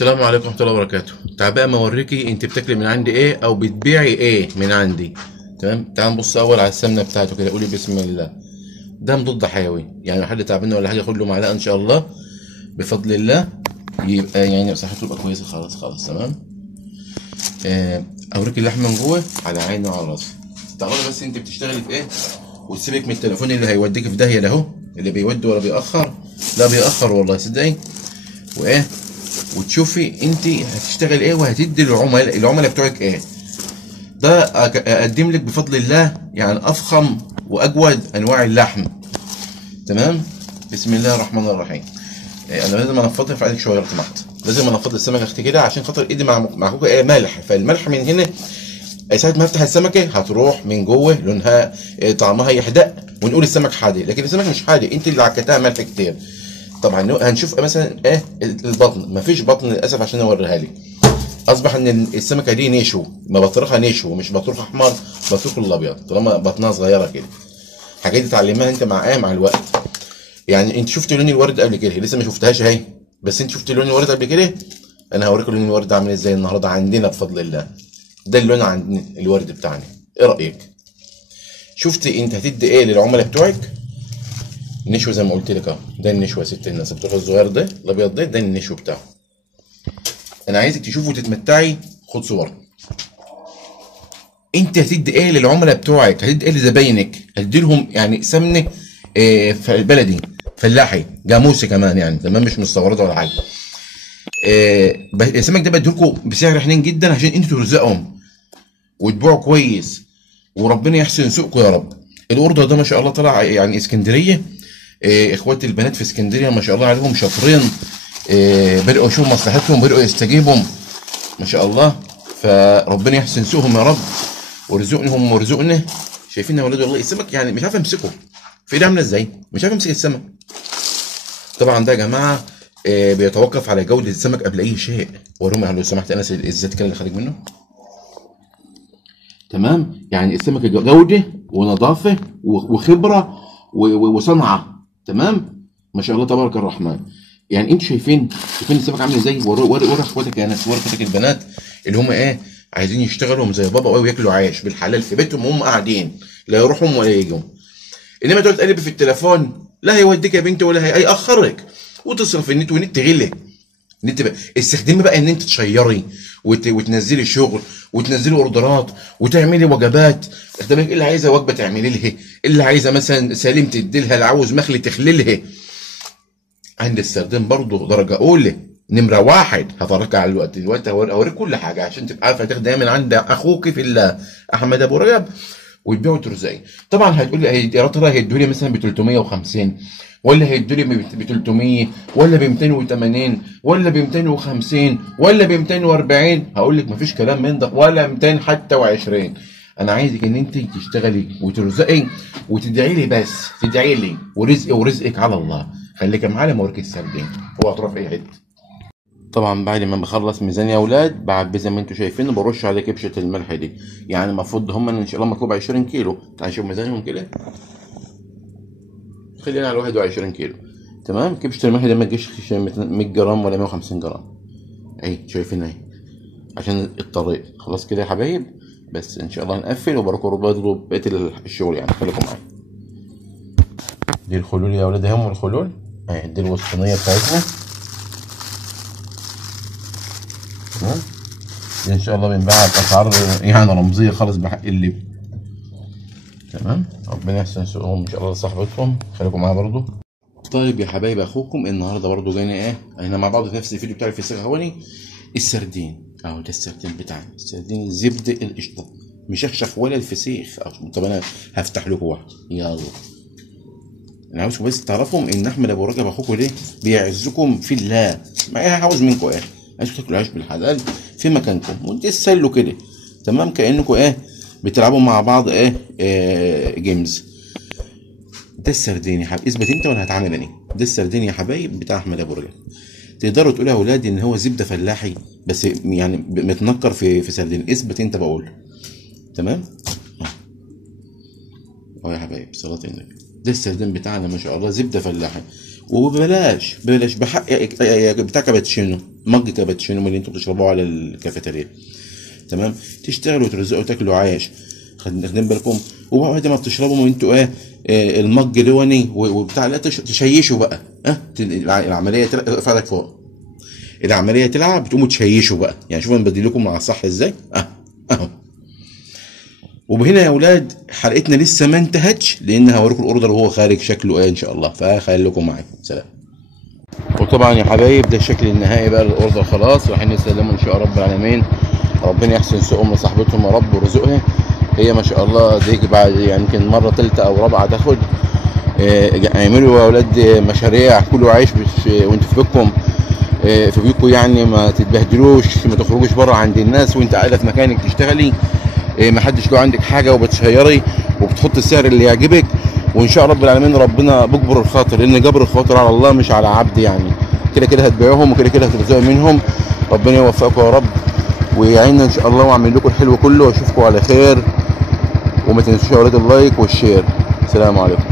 السلام عليكم ورحمة الله وبركاته. تعال بقى ما اوريكي انت بتاكلي من عندي ايه او بتبيعي ايه من عندي. تمام، تعال نبص اول على السمنة بتاعته كده، قولي بسم الله. ده مضاد حيوي، يعني لو حد تعبان ولا حاجة ياخد له معلقة ان شاء الله بفضل الله يبقى يعني صحته تبقى كويسة. خلاص خلاص تمام. اوريك اللحمة من جوه على عيني وعلى راسي. تعالى بس انت بتشتغلي في ايه وتسيبك من التليفون اللي هيوديك في داهية ده اهو، اللي بيودي ولا بيأخر. لا بيأخر والله صدقني. وايه وتشوفي انت هتشتغل ايه وهتدي العملاء بتوعك ايه. ده اقدم لك بفضل الله يعني افخم واجود انواع اللحم. تمام، بسم الله الرحمن الرحيم. انا لازم انفضها في عليك شويه لو سمحت، لازم انفض السمكه اختي كده عشان خاطر ايدي مع كوكا ايه ملح، فالملح من هنا ساعه ما افتح السمكه هتروح من جوه لونها طعمها يحدق ونقول السمك حادق، لكن السمك مش حادق، انت اللي عكتها ملح كتير. طبعا هنشوف مثلا ايه البطن، مفيش بطن للاسف عشان اوريها لك. اصبح ان السمكه دي نشو، ما بطرخها نشو مش بطرخ احمر، بطرخ الابيض طالما بطنها صغيره كده. حاجات دي اتعلمها انت مع ايه مع الوقت. يعني انت شفت لون الورد قبل كده، لسه ما شفتهاش اهي، بس انت شفت لون الورد قبل كده. انا هوريك لون الورد عامل ازاي النهارده عندنا بفضل الله. ده اللون عندنا الورد بتاعنا، ايه رايك؟ شفتي انت هتدي ايه للعملاء بتوعك؟ نشوه زي ما قلت لك اهو، ده النشوه يا ست الناس. البطرخ الصغير ده الابيض ده النشوه بتاعه. انا عايزك تشوفه وتتمتعي. خد صور. انت هتدي ايه للعملاء بتوعك، هتدي ايه لزباينك، هتدي لهم يعني سمنه بلدي فلاحي جاموسي كمان يعني تمام، مش مستورده ولا حاجه. السمك ده بديلكم بسعر حنين جدا عشان انتوا ترزقهم وتبيعوا كويس وربنا يحسن سوقكم يا رب. الاوردر ده ما شاء الله طلع يعني اسكندريه. اخواتي البنات في اسكندريه ما شاء الله عليهم شاطرين. بدأوا يشوفوا مصلحتهم، بدأوا يستجيبوا ما شاء الله. فربنا يحسن سوقهم يا رب ويرزقنهم ويرزقنا. شايفين يا ولاد والله السمك يعني مش عارف امسكه في ايدي عامله ازاي، مش عارف امسك السمك. طبعا ده يا جماعه بيتوقف على جوده السمك قبل اي شيء. وروني لو سمحت انس الزيت كده اللي خارج منه. تمام، يعني السمك جوده ونظافه وخبره وصنعه. تمام، ما شاء الله تبارك الرحمن. يعني انتوا شايفين السمك عامل ازاي. ورا اخواتك يا ناس، ورا اخواتك البنات اللي هم ايه عايزين يشتغلوا زي بابا وياكلوا عيش بالحلال في بيتهم وهم قاعدين، لا يروحوا ولا يجوا. انما تقعد تقلب في التليفون لا هيوديك يا بنتي ولا هيأخرك، وتصرف النت والنت غلي. النت بقى استخدمي بقى ان انت تشيري وتنزلي شغل وتنزلي اوردرات وتعملي وجبات. اخدمك اللي عايزه وجبه تعملي لها، اللي عايزه مثلا سليم تدي لها، اللي عاوز مخلي تخلي لها. عند السردين برضه درجه اولى نمره واحد. هفرجك على الوقت دلوقتي، هوريك كل حاجه عشان تبقى عارفه تاخديها من عند اخوك في الله احمد ابو رجب وتبيعوا ترزقي. طبعا هتقول لي يا ترى هيدوا لي مثلا ب 350 ولا هيدوا لي ب 300 ولا ب 280 ولا ب 250 ولا ب 240؟ هقول لك مفيش كلام من ده ولا 200 حتى و20. انا عايزك ان انت تشتغلي وترزقي وتدعي لي، بس تدعي لي ورزقي ورزقك على الله. خليك معايا موريك السردين هو هتروح في اي حته. طبعا بعد ما بخلص ميزان يا اولاد بعد زي ما انتم شايفين برش عليه كبشه الملح دي. يعني المفروض هم ان شاء الله مطلوب 20 كيلو. تعال نشوف ميزانهم كده، خلينا على 21 كيلو. تمام، كبشه الملح دي ما تجيش 100 جرام ولا 150 جرام اهي، شايفين اهي عشان الطريق. خلاص كده يا حبايب، بس ان شاء الله نقفل وبركوا برضه بقيه الشغل يعني. خليكم معايا. دي الخلول يا اولاد، هم الخلول اهي، دي الوسطانيه بتاعتنا. تمام، دي ان شاء الله بنباعها باسعار يعني رمزيه خالص بحق اللب. تمام، ربنا يحسن سوقهم ان شاء الله لصاحبتهم. خليكم معايا برضو. طيب يا حبايب اخوكم النهارده برضو جايين ايه احنا مع بعض في نفس الفيديو بتاع الفسيخ اهوني. السردين اهو، ده السردين بتاعنا، السردين الزبده القشطه مشخشخ ولا الفسيخ. طب انا هفتح لكم واحد يلا. انا عاوزكم بس تعرفوا ان احمد ابو رجب اخوكم ده بيعزكم في الله. ما ايه عاوز منكم ايه؟ عايزكم تاكلوا عيش بالحلال في مكانكم وتتسلوا كده. تمام، كانكم ايه بتلعبوا مع بعض جيمز. ده السردين يا حبيبي، اثبت انت وانا هتعامل انا. ده السردين يا حبايب بتاع احمد ابو رجب. تقدروا تقولوا يا اولاد ان هو زبده فلاحي بس يعني متنكر في سردين. اثبت انت بقول. تمام اهو يا حبايب صلاه النبي. ده السردين بتاعنا ما شاء الله زبده فلاحي. وببلاش بلاش بحق بتاع كابتشينو، مج كابتشينو من اللي انتوا بتشربوه على الكافيتيريا. تمام، تشتغلوا وترزقوا وتاكلوا عايش، واخدين بالكم. وبعد ما بتشربوا انتوا المج لوني وبتاع، لا تشيشوا بقى. العمليه فعلك فوق، العمليه تلعب بتقوموا تشيشوا بقى. يعني شوفوا انا بدي لكم مع الصح ازاي. اهو. وهنا يا اولاد حلقتنا لسه ما انتهتش، لان هوريكم الاوردر وهو خارج شكله ان شاء الله، فخليكم معايا. سلام. وطبعا يا حبايب ده الشكل النهائي بقى للاوردر، خلاص رايحين نسلمه ان شاء رب العالمين. ربنا يحسن سوقهم لصاحبتهم يا رب ويرزقها. هي ما شاء الله دي بعد يعني يمكن مره ثالثه او رابعه تاخد. اعملوا يا اولاد مشاريع، كلوا عيش وانتوا في بيتكم، في بيتكم يعني، ما تتبهدلوش، ما تخرجوش بره عند الناس وانت قاعده في مكانك تشتغلي. ما حدش له عندك حاجه وبتشيري وبتحط السعر اللي يعجبك، وان شاء رب العالمين ربنا بيجبر الخاطر، لان جبر الخاطر على الله مش على عبد. يعني كده كده هتبيعوهم وكده كده هترزقوا منهم. ربنا يوفقكم يا رب ويعيننا ان شاء الله، واعمل لكم الحلو كله، واشوفكم على خير. وما تنسوش يا اولاد اللايك والشير. السلام عليكم.